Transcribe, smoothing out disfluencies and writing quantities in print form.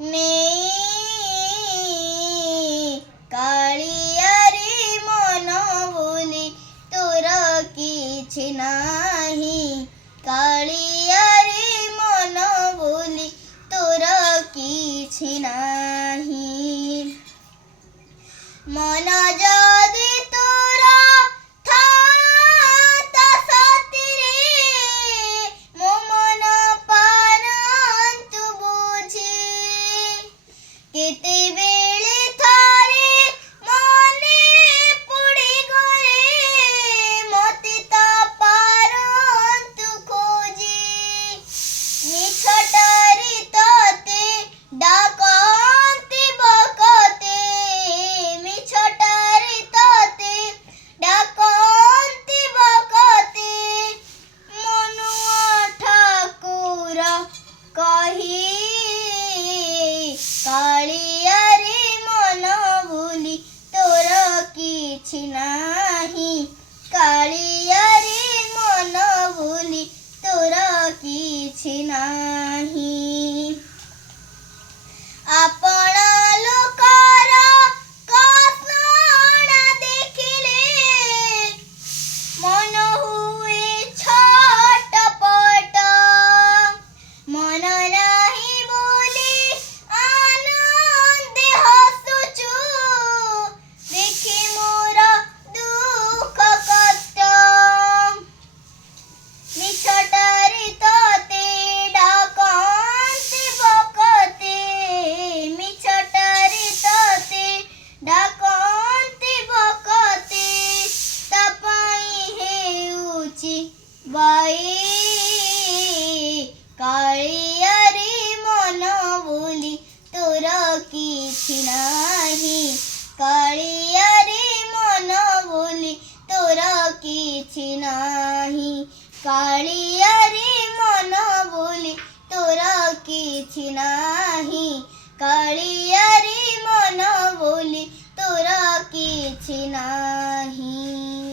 ନେଇ କାଳିଆରେ ମନ ବୋଲି ତୋର କିଛି ନାହିଁ। କାଳିଆରେ ମନ ବୋଲି ତୋର କିଛି ନାହିଁ। ମନ ଯଦି ତୋର ଥାଆନ୍ତା ସାଥିରେ ମୋ ମନ ପାରନ୍ତୁ ବୁଝି। କେତେବେଳେ ଥରେ ମନେ ପଡ଼ିଗଲେ ମୋତେ ତ ପାରନ୍ତୁ ଖୋଜି। ନିଛଟାରେ ତତେ ଡାକନ୍ତି ବକତେ, ମିଛଟାରେ ତତେ ଡାକନ୍ତି ବକତେ। ମନୁଆ ଠାକୁର କହି କାଳିଆରେ ମନ ବୋଲି ତୋର କିଛି ନାହିଁ। କାଳିଆରେ ମନ ବୋଲି ତୋର କିଛି ନାହିଁ। ଆପଣ ଲୋକର କଷଣା ଦେଖିଲେ ମନ ହୁଏ ଛଟପଟ। ମନ ନାହିଁ ବୋଲି ଆନନ୍ଦେ ହସୁଛୁ, ଦେଖି ମୋର ଦୁଃଖ କଷ୍ଟ। ମିଛଟାରେ ତତେ ଡାକନ୍ତି ବକତେ, ମିଛଟାରେ ତତେ ଡାକନ୍ତି ବକତେ। ତା ପାଇଁ ହେଉଛି ବାଇ କାଳିଆରେ ମନ ବୋଲି ତୋର କିଛି ନାହିଁ। କାଳିଆରେ ମନ ବୋଲି ତୋର କିଛି ନାହିଁ। କାଳିଆରେ ମନ ବୋଲି ତୋର କିଛି ନାହିଁ। କାଳି